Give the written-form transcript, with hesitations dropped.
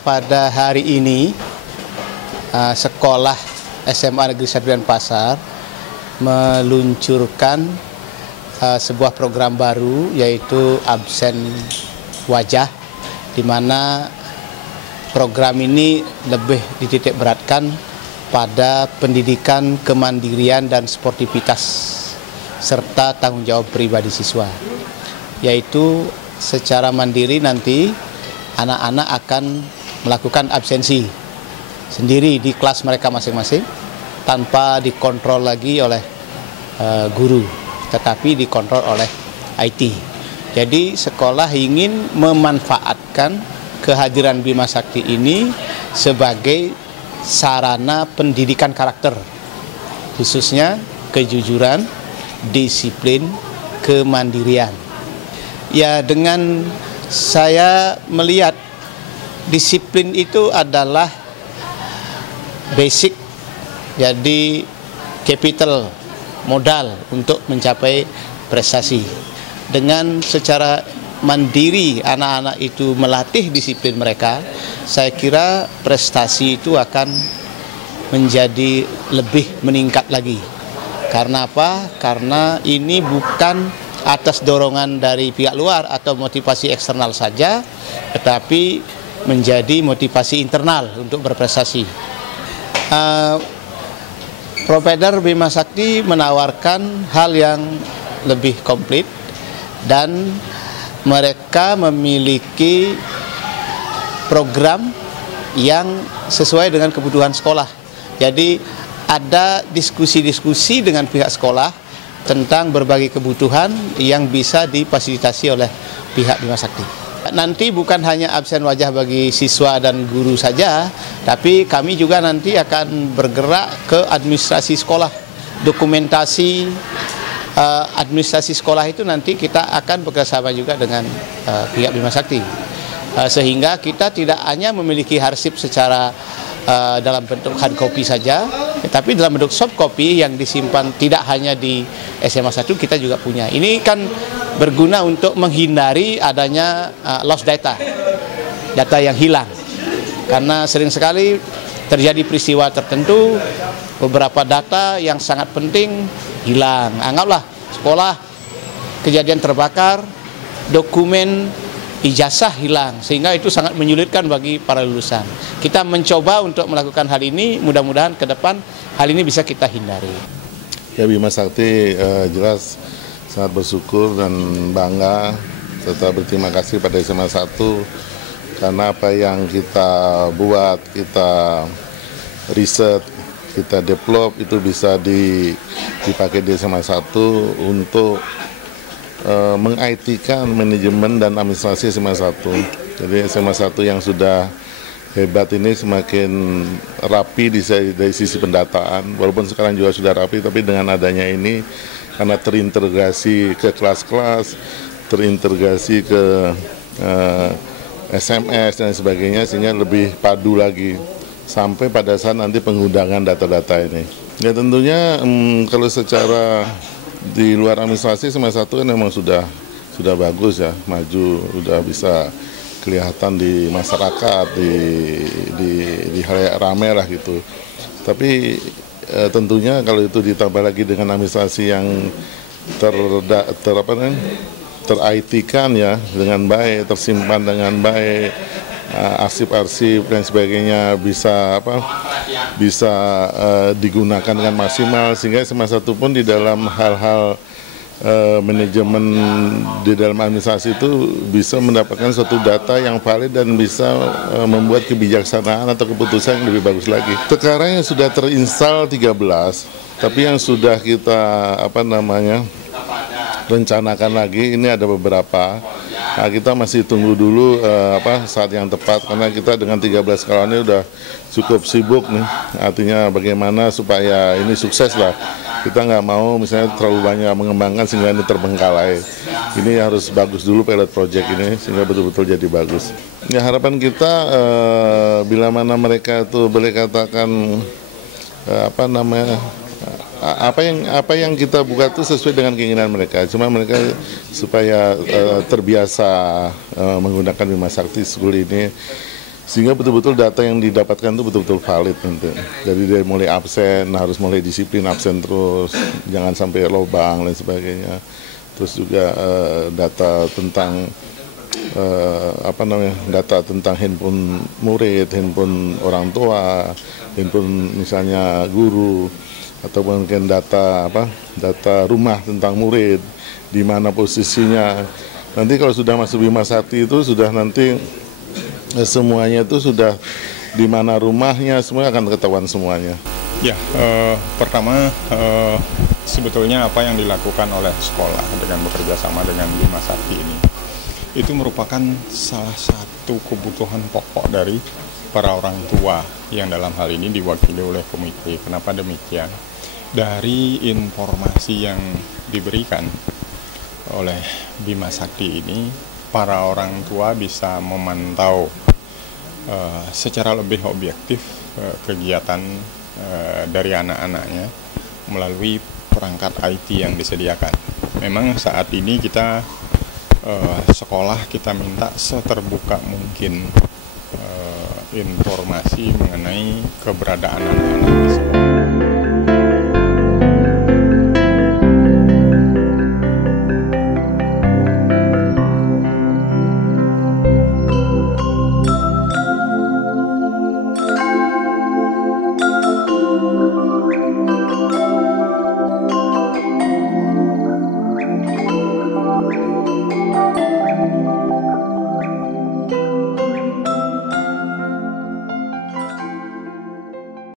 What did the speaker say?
Pada hari ini sekolah SMA Negeri 1 Denpasar meluncurkan sebuah program baru, yaitu absen wajah, di mana program ini lebih dititik beratkan pada pendidikan kemandirian dan sportivitas serta tanggung jawab pribadi siswa, yaitu secara mandiri nanti anak-anak akan melakukan absensi sendiri di kelas mereka masing-masing tanpa dikontrol lagi oleh guru, tetapi dikontrol oleh IT. Jadi sekolah ingin memanfaatkan kehadiran Bima Sakti ini sebagai sarana pendidikan karakter, khususnya kejujuran, disiplin, kemandirian. Ya, dengan saya melihat disiplin itu adalah basic, jadi capital, modal untuk mencapai prestasi. Dengan secara mandiri anak-anak itu melatih disiplin mereka, saya kira prestasi itu akan menjadi lebih meningkat lagi. Karena apa? Karena ini bukan atas dorongan dari pihak luar atau motivasi eksternal saja, tetapi menjadi motivasi internal untuk berprestasi. Provider Bima Sakti menawarkan hal yang lebih komplit dan mereka memiliki program yang sesuai dengan kebutuhan sekolah. Jadi ada diskusi-diskusi dengan pihak sekolah tentang berbagai kebutuhan yang bisa difasilitasi oleh pihak Bima Sakti. Nanti bukan hanya absen wajah bagi siswa dan guru saja, tapi kami juga nanti akan bergerak ke administrasi sekolah. Dokumentasi administrasi sekolah itu nanti kita akan bekerjasama juga dengan pihak Bima Sakti. Sehingga kita tidak hanya memiliki arsip secara dalam bentuk hard copy saja, tetapi dalam bentuk soft copy yang disimpan tidak hanya di SMA 1, kita juga punya. Ini kan berguna untuk menghindari adanya lost data yang hilang. Karena sering sekali terjadi peristiwa tertentu, beberapa data yang sangat penting hilang. Anggaplah sekolah kejadian terbakar, dokumen ijazah hilang, sehingga itu sangat menyulitkan bagi para lulusan. Kita mencoba untuk melakukan hal ini, mudah-mudahan ke depan hal ini bisa kita hindari. Ya, Bima Sakti jelas sangat bersyukur dan bangga serta berterima kasih pada SMA 1 karena apa yang kita buat, kita riset, kita develop itu bisa dipakai di SMA 1 untuk meng-IT-kan manajemen dan administrasi SMA 1. Jadi SMA 1 yang sudah hebat ini semakin rapi dari sisi pendataan. Walaupun sekarang juga sudah rapi, tapi dengan adanya ini karena terintegrasi ke kelas-kelas, terintegrasi ke SMS dan sebagainya, sehingga lebih padu lagi sampai pada saat nanti pengundangan data-data ini. Ya tentunya kalau secara di luar administrasi SMA 1 kan memang sudah bagus ya, maju, sudah bisa kelihatan di masyarakat, di halayak ramai lah gitu. Tapi tentunya kalau itu ditambah lagi dengan administrasi yang ter-IT-kan ya dengan baik, tersimpan dengan baik, arsip-arsip dan sebagainya bisa digunakan dengan maksimal, sehingga SMA 1 pun di dalam hal-hal manajemen di dalam administrasi itu bisa mendapatkan suatu data yang valid dan bisa membuat kebijaksanaan atau keputusan yang lebih bagus lagi. Sekarang yang sudah terinstal 13, tapi yang sudah kita rencanakan lagi ini ada beberapa. Nah, kita masih tunggu dulu saat yang tepat, karena kita dengan 13 sekolah ini udah cukup sibuk nih. Artinya bagaimana supaya ini sukses lah. Kita nggak mau misalnya terlalu banyak mengembangkan sehingga ini terbengkalai. Ini harus bagus dulu pilot project ini sehingga betul-betul jadi bagus. Ya, harapan kita bila mana mereka itu boleh katakan apa yang kita buka itu sesuai dengan keinginan mereka. Cuma mereka supaya terbiasa menggunakan Bima Sakti School ini sehingga betul-betul data yang didapatkan itu betul-betul valid nanti. Jadi dari mulai absen harus mulai disiplin absen terus, jangan sampai lobang dan sebagainya. Terus juga data tentang data tentang handphone murid, handphone orang tua, handphone misalnya guru, atau mungkin data rumah tentang murid, di mana posisinya. Nanti kalau sudah masuk Bima Sakti itu sudah nanti semuanya itu sudah di mana rumahnya, semua akan ketahuan semuanya. Ya, pertama sebetulnya apa yang dilakukan oleh sekolah dengan bekerja sama dengan Bima Sakti ini, itu merupakan salah satu kebutuhan pokok dari para orang tua yang dalam hal ini diwakili oleh komite. Kenapa demikian? Dari informasi yang diberikan oleh Bima Sakti ini, para orang tua bisa memantau secara lebih objektif kegiatan dari anak-anaknya melalui perangkat IT yang disediakan. Memang saat ini kita sekolah kita minta seterbuka mungkin informasi mengenai keberadaan anak-anak di sekolah.